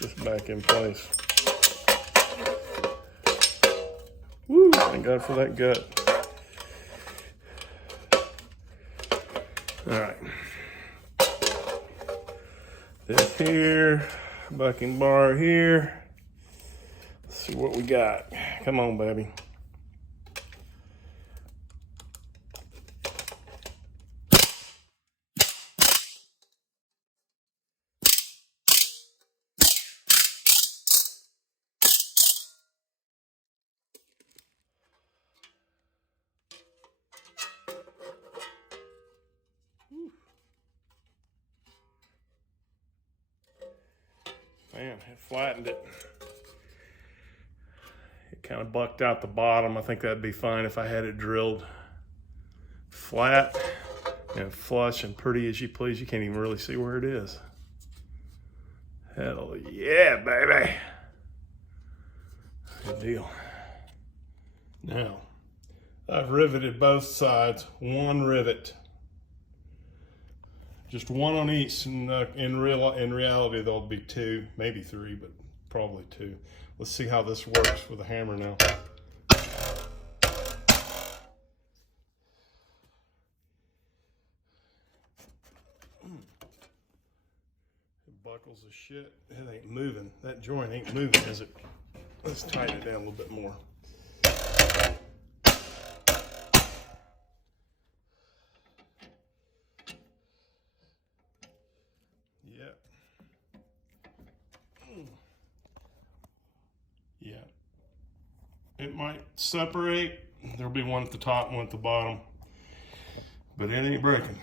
just back in place. Woo, thank God for that gut. All right. This here, bucking bar here. Let's see what we got. Come on, baby. Man, it flattened it. It kind of bucked out the bottom. I think that'd be fine if I had it drilled flat and flush and pretty as you please. You can't even really see where it is. Hell yeah, baby. Good deal. Now, I've riveted both sides, one rivet. Just one on each, and in reality there'll be two, maybe three, but probably two. Let's see how this works with a hammer now. It buckles as shit. It ain't moving. That joint ain't moving, is it? Let's tighten it down a little bit more. Yeah, it might separate. There'll be one at the top, one at the bottom, but it ain't breaking.